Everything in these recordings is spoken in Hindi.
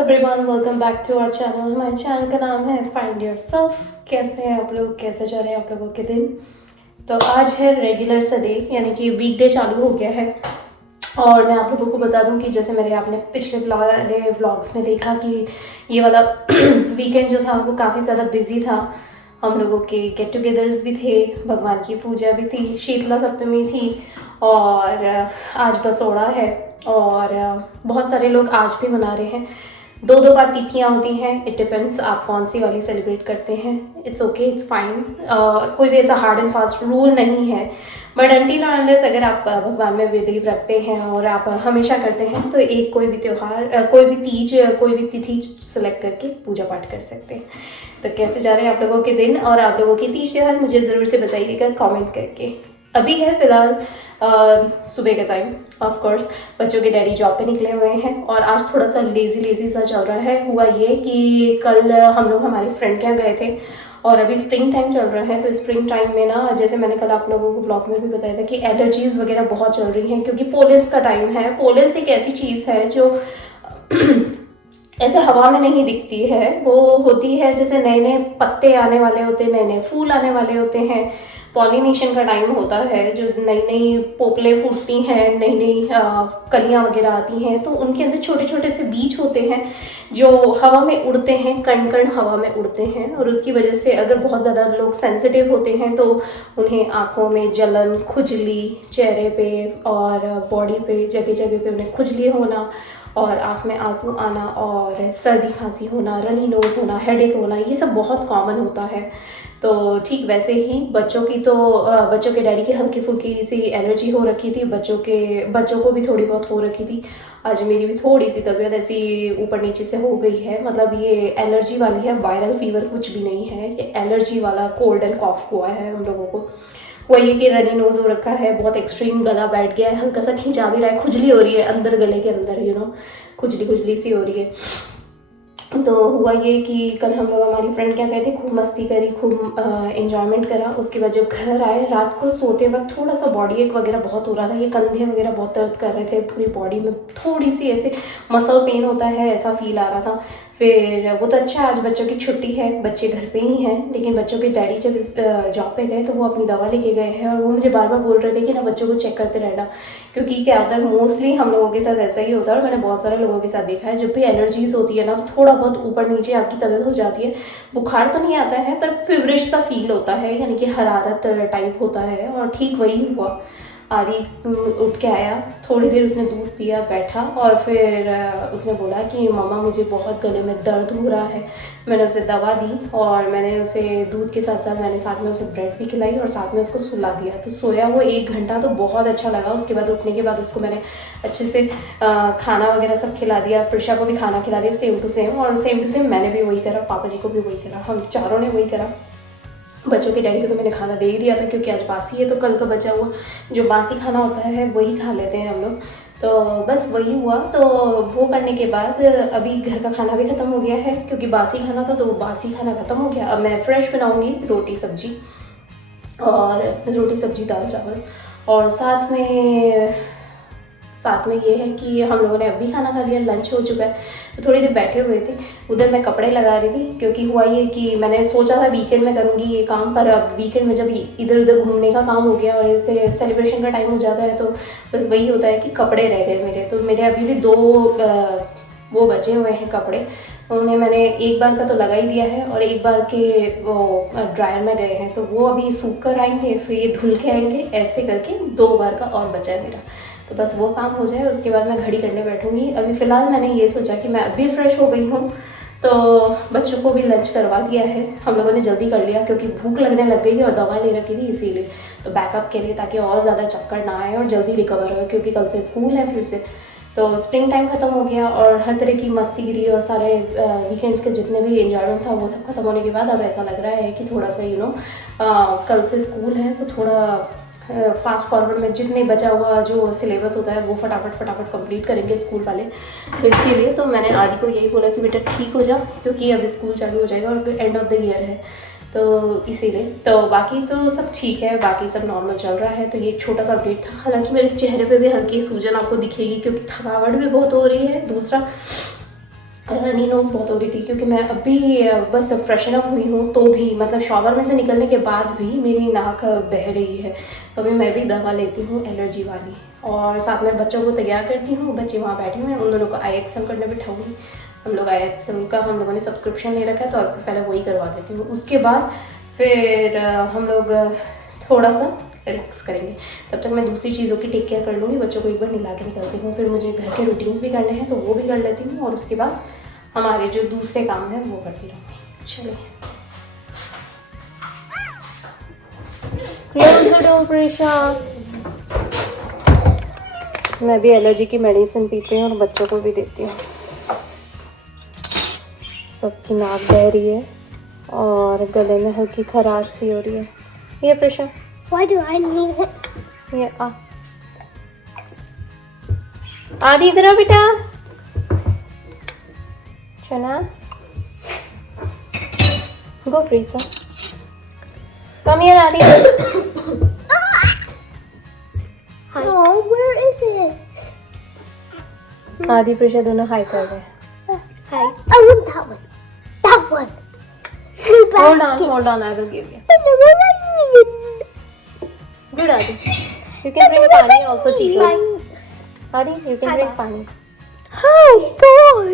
Everyone, welcome back to our channel. हमारे चैनल का नाम है फाइंड योरसेल्फ। कैसे हैं आप लोग? कैसे जा रहे हैं आप लोगों के दिन? तो आज है रेगुलर सा डे, यानी कि वीकडे चालू हो गया है। और मैं आप लोगों को बता दूं कि जैसे मेरे आपने पिछले व्लॉग्स में देखा कि ये वाला वीकेंड जो था वो काफ़ी ज़्यादा बिजी था। हम लोगों के गेट टुगेदर्स भी थे, भगवान की पूजा भी थी, शीतला सप्तमी थी और आज बसोड़ा है। और बहुत सारे लोग आज भी मना रहे हैं। दो दो बार तिथियाँ होती हैं, इट डिपेंड्स आप कौन सी वाली सेलिब्रेट करते हैं। It's okay, it's fine. कोई भी ऐसा हार्ड एंड फास्ट रूल नहीं है, बट अनटिल अनलेस अगर आप भगवान में बिलीव रखते हैं और आप हमेशा करते हैं तो एक कोई भी त्यौहार, कोई भी तीज, कोई भी तिथि सेलेक्ट करके पूजा पाठ कर सकते हैं। तो कैसे जा रहे हैं आप लोगों के दिन और आप लोगों की तीज त्यौहार, मुझे ज़रूर से बताइएगा कमेंट करके। अभी है फ़िलहाल सुबह का टाइम। ऑफ कोर्स बच्चों के डैडी जॉब पे निकले हुए हैं और आज थोड़ा सा लेज़ी सा चल रहा है। हुआ ये कि कल हम लोग हमारे फ्रेंड के यहाँ गए थे और अभी स्प्रिंग टाइम चल रहा है। तो स्प्रिंग टाइम में ना, जैसे मैंने कल आप लोगों को ब्लॉग में भी बताया था कि एलर्जीज़ वगैरह बहुत चल रही हैं, क्योंकि पोलेंस का टाइम है। पोलेंस एक ऐसी चीज़ है जो ऐसे हवा में नहीं दिखती है, वो होती है जैसे नए नए पत्ते आने वाले होते हैं, नए नए फूल आने वाले होते हैं। पॉलिनेशन का टाइम होता है, जो नई नई पोपलें फूटती हैं, नई नई कलियां वगैरह आती हैं, तो उनके अंदर छोटे छोटे से बीज होते हैं जो हवा में उड़ते हैं, कण कण हवा में उड़ते हैं। और उसकी वजह से अगर बहुत ज़्यादा लोग सेंसिटिव होते हैं तो उन्हें आँखों में जलन, खुजली, चेहरे पे और बॉडी पे जगह जगह पे उन्हें खुजली होना और आँख में आंसू आना और सर्दी खांसी होना, रनी नोज़ होना, हेडेक होना, ये सब बहुत कॉमन होता है। तो ठीक वैसे ही बच्चों के डैडी की हल्की फुल्की सी एलर्जी हो रखी थी, बच्चों को भी थोड़ी बहुत हो रखी थी। आज मेरी भी थोड़ी सी तबीयत ऐसी ऊपर नीचे से हो गई है। मतलब ये एलर्जी वाली है, वायरल फीवर कुछ भी नहीं है, ये एलर्जी वाला कोल्ड एंड कॉफ हुआ है हम लोगों को। वही कि रनी नोज हो रखा है, बहुत एक्सट्रीम गला बैठ गया है, हल्का सा खिंचा भी रहा है, खुजली हो रही है अंदर गले के अंदर, खुजली खुजली सी हो रही है। तो हुआ ये कि कल हम लोग हमारी फ्रेंड क्या गए थे, खूब मस्ती करी, खूब एंजॉयमेंट करा। उसके बाद जब घर आए, रात को सोते वक्त थोड़ा सा बॉडी एक वगैरह बहुत हो रहा था, ये कंधे वगैरह बहुत दर्द कर रहे थे, पूरी बॉडी में थोड़ी सी ऐसे मसल पेन होता है ऐसा फील आ रहा था। फिर वो तो अच्छा, आज बच्चों की छुट्टी है, बच्चे घर पे ही हैं, लेकिन बच्चों के डैडी जब इस जॉब पे गए तो वो अपनी दवा लेके गए हैं और वो मुझे बार बार बोल रहे थे कि ना बच्चों को चेक करते रहना। क्योंकि क्या होता है, मोस्टली हम लोगों के साथ ऐसा ही होता है और मैंने बहुत सारे लोगों के साथ देखा है, जब भी एलर्जीज होती है ना तो थोड़ा बहुत ऊपर नीचे आपकी तबीयत हो जाती है। बुखार तो नहीं आता है पर फीवरिश सा फील होता है, यानी कि हरारत टाइप होता है। और ठीक वही हुआ। आदि उठ के आया, थोड़ी देर उसने दूध पिया, बैठा और फिर उसने बोला कि मम्मा मुझे बहुत गले में दर्द हो रहा है। मैंने उसे दवा दी और मैंने उसे दूध के साथ साथ मैंने साथ में उसे ब्रेड भी खिलाई और साथ में उसको सुला दिया। तो सोया वो 1 घंटा, तो बहुत अच्छा लगा। उसके बाद उठने के बाद उसको मैंने अच्छे से खाना वगैरह सब खिला दिया, प्रिशा को भी खाना खिला दिया, सेम टू सेम। और सेम टू सेम मैंने भी वही करा, पापा जी को भी वही करा, हम चारों ने वही करा। बच्चों के डैडी को तो मैंने खाना दे ही दिया था, क्योंकि आज बासी है तो कल का बचा हुआ जो बासी खाना होता है वही खा लेते हैं हम लोग। तो बस वही हुआ। तो वो करने के बाद अभी घर का खाना भी ख़त्म हो गया है, क्योंकि बासी खाना था तो वो बासी खाना ख़त्म हो गया। अब मैं फ्रेश बनाऊँगी रोटी सब्जी दाल चावल। और साथ में ये है कि हम लोगों ने अभी खाना खा लिया, लंच हो चुका है। तो थोड़ी देर बैठे हुए थे, उधर मैं कपड़े लगा रही थी, क्योंकि हुआ ये कि मैंने सोचा था वीकेंड में करूँगी ये काम, पर अब वीकेंड में जब इधर उधर घूमने का काम हो गया और इससे सेलिब्रेशन का टाइम हो जाता है तो बस वही होता है कि कपड़े रह गए मेरे। तो मेरे अभी भी 2 वो बचे हुए हैं कपड़े, उन्हें मैंने एक बार का तो लगा ही दिया है और एक बार के वो ड्रायर में गए हैं, तो वो अभी सूख कर आएंगे, फिर ये धुल के आएंगे, ऐसे करके 2 बार का और बचा है मेरा। तो बस वो काम हो जाए उसके बाद मैं घड़ी करने बैठूंगी। अभी फ़िलहाल मैंने ये सोचा कि मैं अभी फ्रेश हो गई हूँ तो बच्चों को भी लंच करवा दिया है। हम लोगों ने जल्दी कर लिया क्योंकि भूख लगने लग गई थी और दवा ले रखी थी इसीलिए, तो बैकअप के लिए, ताकि और ज़्यादा चक्कर ना आए और जल्दी रिकवर हो, क्योंकि कल से स्कूल है फिर से। तो स्प्रिंग टाइम ख़त्म हो गया और हर तरह की मस्तीगिरी और सारे वीकेंड्स के जितने भी एंजॉयमेंट था वो सब खत्म होने के बाद अब ऐसा लग रहा है कि थोड़ा सा कल से स्कूल है तो थोड़ा फास्ट फॉरवर्ड में जितने बचा हुआ जो सिलेबस होता है वो फटाफट कंप्लीट करेंगे स्कूल वाले। तो इसीलिए तो मैंने आदि को यही बोला कि बेटा ठीक हो जा, क्योंकि अब स्कूल चालू हो जाएगा और एंड ऑफ द ईयर है, तो इसीलिए। तो बाकी तो सब ठीक है, बाकी सब नॉर्मल चल रहा है। तो ये एक छोटा सा अपडेट था। हालांकि मेरे चेहरे पे भी हल्की सूजन आपको दिखेगी, क्योंकि थकावट भी बहुत हो रही है। दूसरा रनी नोज बहुत हो रही थी क्योंकि मैं अभी बस फ्रेशन अप हुई हूँ, तो भी मतलब शॉवर में से निकलने के बाद भी मेरी नाक बह रही है। तो अभी मैं भी दवा लेती हूँ एलर्जी वाली, और साथ में बच्चों को तैयार करती हूँ। बच्चे वहाँ बैठे हुए हैं, उन दोनों को आई एक्सएल करने बिठाऊँगी। हम लोग आई एक्सएल का हम लोगों ने सब्सक्रिप्शन ले रखा है, तो अब पहले वही करवा देती हूँ। उसके बाद फिर हम लोग थोड़ा सा रिलैक्स करेंगे। तब तक मैं दूसरी चीज़ों की टेक केयर कर लूँगी। बच्चों को एक बार नहला के निकलती हूँ, फिर मुझे घर के रूटीन्स भी करने हैं तो वो भी कर लेती हूँ, और उसके बाद हमारे जो दूसरे काम हैं वो करती रहूँगी। चलिए, क्लोज द डोर प्रेशा। मैं भी एलर्जी की मेडिसिन पीती हूँ और बच्चों को भी देती हूँ। सबकी नाक बह रही है और गले में हल्की खराश सी हो रही है। ये Presha, Why do I need it? ये आदि इधर आ बेटा। चना, गो प्रीसा, कम हियर आदि। Oh, where is it? आदि प्रेशा दोनों हाई कर रहे हैं। Hi. I want that one. That one. Blue basket. Hold on, I will give you. Good. Good, Adi. You can drink pani also, Chico. Adi, you can drink pani. Oh boy.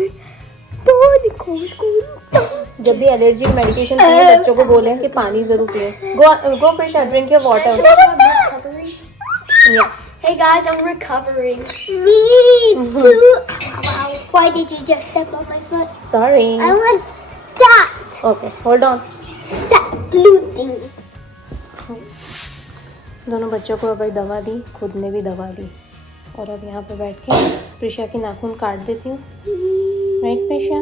Boy, Nicole's going down. जब भी एलर्जी की मेडिकेशन पिए बच्चों को बोलें कि पानी जरूर पिए। Go Prisha, drink your water. I'm recovering. Yeah. Hey guys, I'm recovering. Me too. Wow. Why did you just step on my foot? Sorry. I want that. Okay, hold on. That blue thing. दोनों बच्चों को अभी दवा दी, खुद ने भी दवा ली, और अब यहाँ पे बैठ के प्रिशा की नाखून काट देती हूँ। Right Prisha?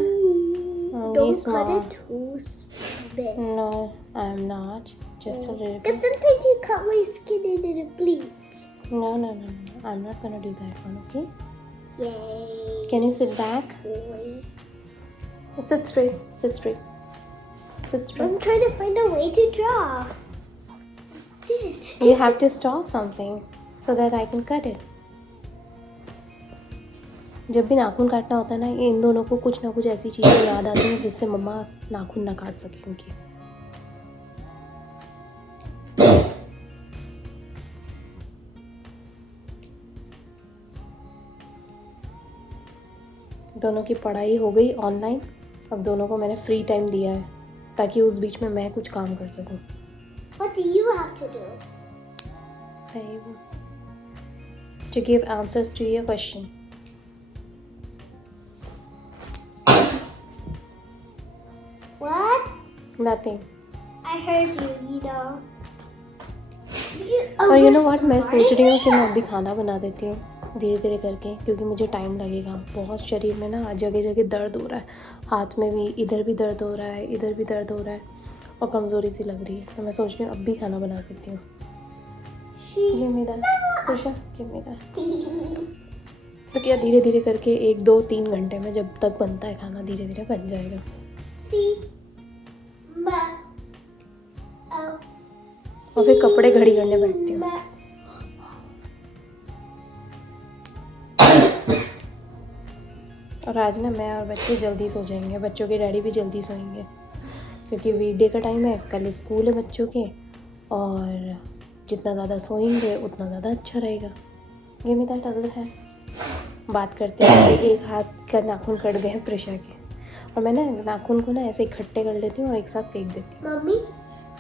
Don't cut it too big. No, I'm not. Just a little Because bit. sometimes you cut my skin and then it bleeds. No. I'm not gonna do that one, okay? Yay. Can you sit back? Boy. Sit straight. Sit straight. Sit straight. I'm trying to find a way to draw. This. You have to stop something so that I can cut it. जब भी नाखून काटना होता है ना, इन दोनों को कुछ ना कुछ ऐसी चीज़ें याद आती हैं जिससे मम्मा नाखून ना काट सके उनकी। दोनों की पढ़ाई हो गई ऑनलाइन। अब दोनों को मैंने फ्री टाइम दिया है ताकि उस बीच में मैं कुछ काम कर सकूं। What do you have to do? To give answers to your question. What? Nothing. I heard you, you know. और you know what, मैं सोच रही हूँ कि मैं अभी खाना बना देती हूँ धीरे धीरे करके, क्योंकि मुझे टाइम लगेगा। बहुत शरीर में ना जगह जगह दर्द हो रहा है, हाथ में भी, इधर भी दर्द हो रहा है, इधर भी दर्द हो रहा है, और कमज़ोरी सी लग रही है। तो मैं सोच रही हूँ अब भी खाना बना देती हूँ। Give me that. Prisha, give me that. तो क्या धीरे धीरे करके 1, 2, 3 घंटे में जब तक बनता है खाना धीरे धीरे बन जाएगा। और फिर कपड़े घड़ी करने बैठती हूँ। और आज ना मैं और बच्चे जल्दी सो जाएंगे, बच्चों के डैडी भी जल्दी सोएंगे, क्योंकि वीकडे का टाइम है, कल स्कूल है बच्चों के, और जितना ज़्यादा सोएंगे उतना ज़्यादा अच्छा रहेगा। ये मेरा टगल है। बात करते हैं, एक हाथ का नाखून कट गए प्रिशा के, और मैं ना नाखून को ना ऐसे इकट्ठे कर लेती हूँ और एक साथ फेंक देती हूँ। Mommy,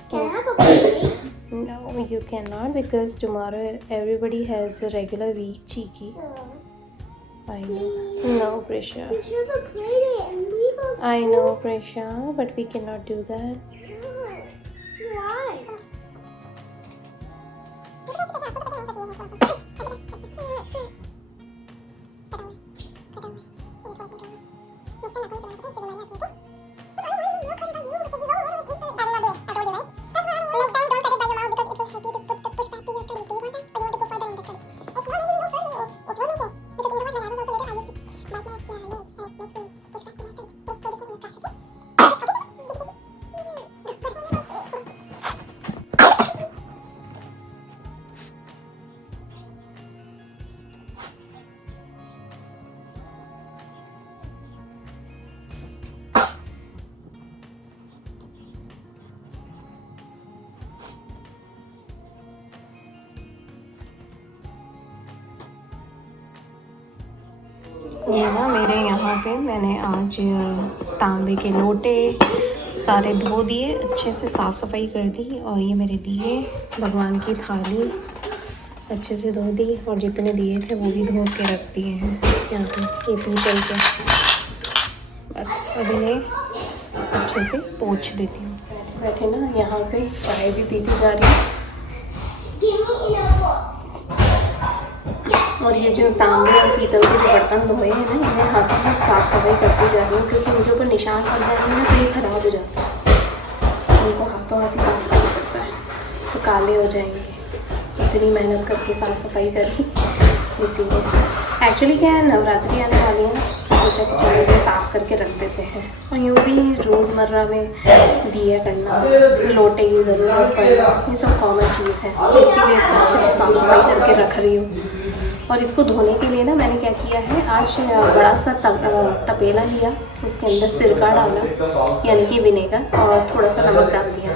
can I have a plate? No, you cannot, because tomorrow everybody has a regular week, cheeky. I know. No, Prisha. This was a play date and we go. I know, Prisha, but we cannot do that. Why? ये ना मेरे यहाँ पे मैंने आज तांबे के लोटे सारे धो दिए, अच्छे से साफ़ सफाई कर दी। और ये मेरे दिए, भगवान की थाली अच्छे से धो दी, और जितने दिए थे वो भी धो के रख दिए हैं यहाँ पे, ये पीतल के। बस अब इन्हें अच्छे से पोंछ देती हूँ। बैठे ना यहाँ पे चाय भी पीती जा रही है। और ये जो तांबे और पीतल के जो बर्तन धोए हैं ना, इन्हें हाथों हाथ साफ सफाई करती जा रही हूँ, क्योंकि इनके ऊपर निशान पड़ जाएंगे ना तो ये ख़राब हो जाता है। इनको हाथों हाथ ही साफ करना पड़ता है, तो काले हो जाएंगे। इतनी मेहनत करके साफ़ सफाई करी, इसीलिए। एक्चुअली क्या है, नवरात्रि आने वाली है, सोचा कि चलो इन्हें साफ़ करके रख देते हैं। और यूँ भी रोज़मर्रा में दिया करना, लोटे की ज़रूरत पड़ना, ये सब कॉमन चीज़ है, इसीलिए इसको अच्छे से साफ़ सफाई करके रख रही हूँ। और इसको धोने के लिए ना मैंने क्या किया है, आज बड़ा सा तपेला लिया, उसके अंदर सिरका डाला, यानी कि विनेगर, और थोड़ा सा नमक डाल दिया,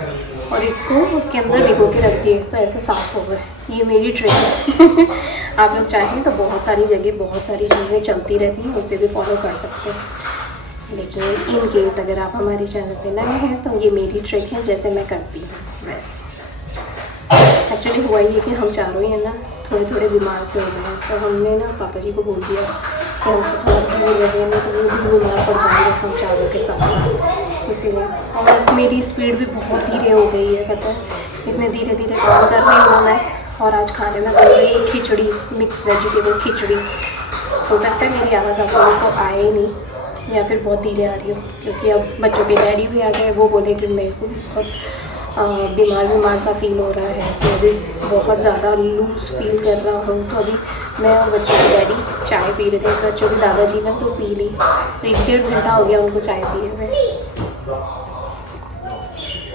और इसको उसके अंदर भिगो के रख दिए, तो ऐसे साफ़ हो गए। ये मेरी ट्रिक है। आप लोग चाहें तो बहुत सारी जगह बहुत सारी चीज़ें चलती रहती हैं, उसे भी फॉलो कर सकते हैं। लेकिन इन केस अगर आप हमारे चैनल पे नए हैं तो ये मेरी ट्रिक है, जैसे मैं करती हूँ वैसे। एक्चुअली हुआ ये कि हम चारों ही है ना थोड़े थोड़े बीमार से हो गए, तो हमने ना पापा जी को बोल दिया कि हमसे थोड़ा दूर रहे, नहीं तो वो भी बीमार पड़ जाएंगे हम चारों के साथ साथ, इसीलिए। और मेरी स्पीड भी बहुत धीरे हो गई है, पता है, इतने धीरे धीरे काम कर रही हूँ मैं। और आज खाने में बन रही खिचड़ी, मिक्स वेजिटेबल खिचड़ी। हो सकता है मेरी आवाज़ आप लोगों को आए ही नहीं, या फिर बहुत धीरे आ रही हो, क्योंकि अब बच्चों के डैडी भी आ गए। वो बोले कि मेरे को बहुत बीमार सा फील हो रहा है, तो अभी बहुत ज़्यादा लूज़ फील कर रहा हूँ। तो अभी मैं और बच्चों के डैडी चाय पी रहे थे, बच्चों के दादाजी ने तो पी ली। 1-1.5 घंटा हो गया उनको चाय पिए हुए।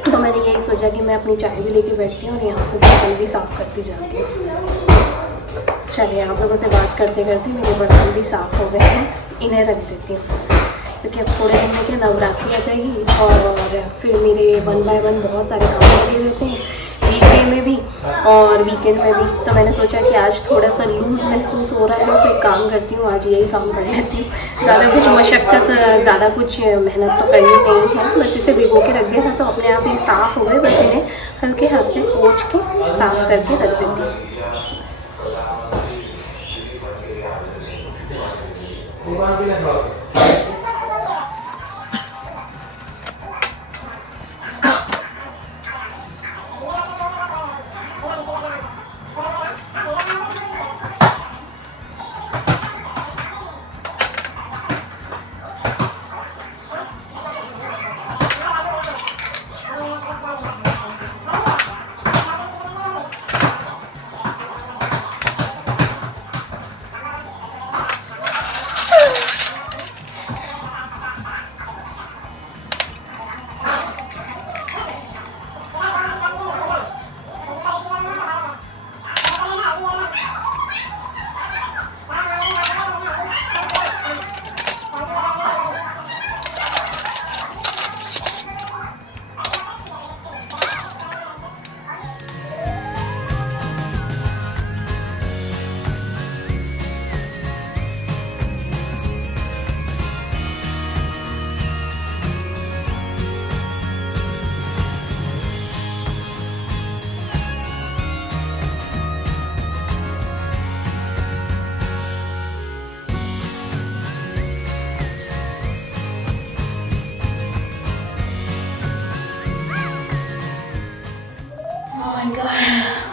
तो मैंने यही सोचा कि मैं अपनी चाय भी लेके बैठती हूँ और यहाँ पर बर्तन भी साफ़ करती जाती हूँ। चलिए, आप लोगों से बात करते करते मेरे बर्तन भी साफ़ हो गए हैं, इन्हें रख देती हूँ, क्योंकि अब थोड़े दिन में क्या नवरात्रि आ जाएगी, और फिर मेरे 1 बाय 1 बहुत सारे काम लगे रहते हैं, वीकडे में भी और वीकेंड में भी। तो मैंने सोचा कि आज थोड़ा सा लूज़ महसूस हो रहा है, तो एक काम करती हूँ, आज यही काम कर लेती हूँ। ज़्यादा कुछ मशक्क़त, ज़्यादा कुछ मेहनत तो करनी नहीं है, बस इसे भिगो के रख दिया था तो अपने आप ही साफ़ हो गए। बस इन्हें हल्के हाथ से पोंछ के साफ़ करके रख देती हूँ।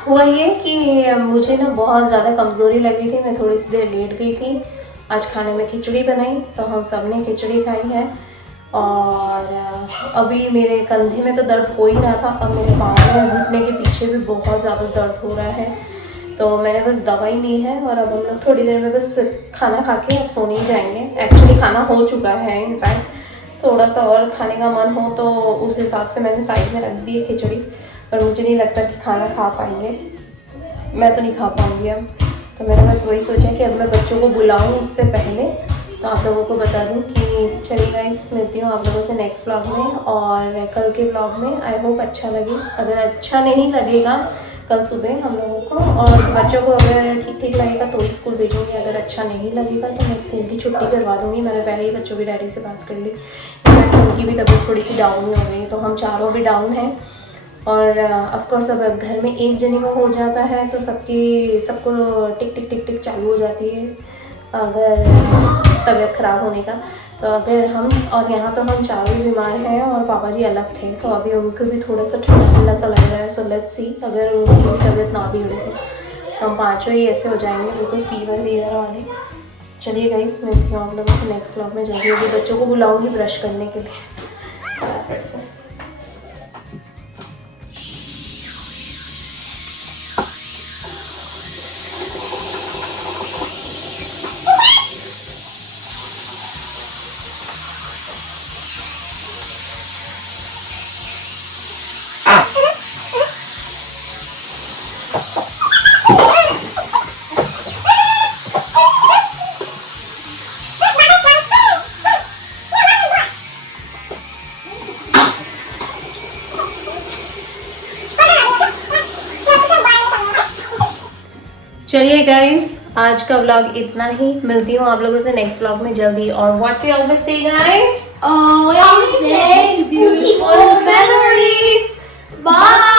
हुआ ये कि मुझे ना बहुत ज़्यादा कमज़ोरी लगी थी, मैं थोड़ी सी देर लेट गई थी। आज खाने में खिचड़ी बनाई, तो हम सब ने खिचड़ी खाई है। और अभी मेरे कंधे में तो दर्द हो ही रहा था, अब मेरे पाँव में घुटने के पीछे भी बहुत ज़्यादा दर्द हो रहा है। तो मैंने बस दवाई ली है, और अब हम लोग थोड़ी देर में बस खाना खा के अब सोने ही जाएंगे। एक्चुअली खाना हो चुका है, इनफैक्ट थोड़ा सा और खाने का मन हो तो उस हिसाब से मैंने साइड में रख दी है खिचड़ी, पर मुझे नहीं लगता कि खाना खा पाएंगे, मैं तो नहीं खा पाऊँगी अब। तो मैंने बस वही सोचा कि अब मैं बच्चों को बुलाऊँ उससे पहले, तो आप लोगों को बता दूँ कि चलिए गाइस, मिलती हूँ आप लोगों से नेक्स्ट व्लॉग में और कल के व्लॉग में। आई होप अच्छा लगे, अगर अच्छा नहीं लगेगा कल सुबह हम लोगों को। और बच्चों को अगर ठीक ठीक लगेगा तो ही स्कूल भेजूँगी, अगर अच्छा नहीं लगेगा तो मैं स्कूल की छुट्टी करवा दूँगी। मैंने पहले ही बच्चों की डैडी से बात कर ली, उनकी भी तबीयत थोड़ी सी डाउन ही हो गई, तो हम चारों भी डाउन हैं। और ऑफकोर्स अब घर में एक जने को हो जाता है तो सबको टिक टिक टिक टिक चालू हो जाती है अगर तबीयत ख़राब होने का। तो अगर हम, और यहाँ तो हम चारों ही बीमार हैं और पापा जी अलग थे, तो अभी उनको भी थोड़ा सा ठंडा ठंडा सा लग रहा है। सो लेट्स सी, अगर उनकी तबीयत ना बिगड़े तो हम पाँचों ही ऐसे हो जाएंगे बिल्कुल फीवर वाले। चलिए गाइस, मिलती हूँ आप लोगों को नेक्स्ट व्लॉग में जल्दी। अभी बच्चों को बुलाऊंगी ब्रश करने के लिए। चलिए गाइस, आज का व्लॉग इतना ही। मिलती हूँ आप लोगों से नेक्स्ट व्लॉग में जल्दी। और what we always say guys, Always make beautiful memories. Bye.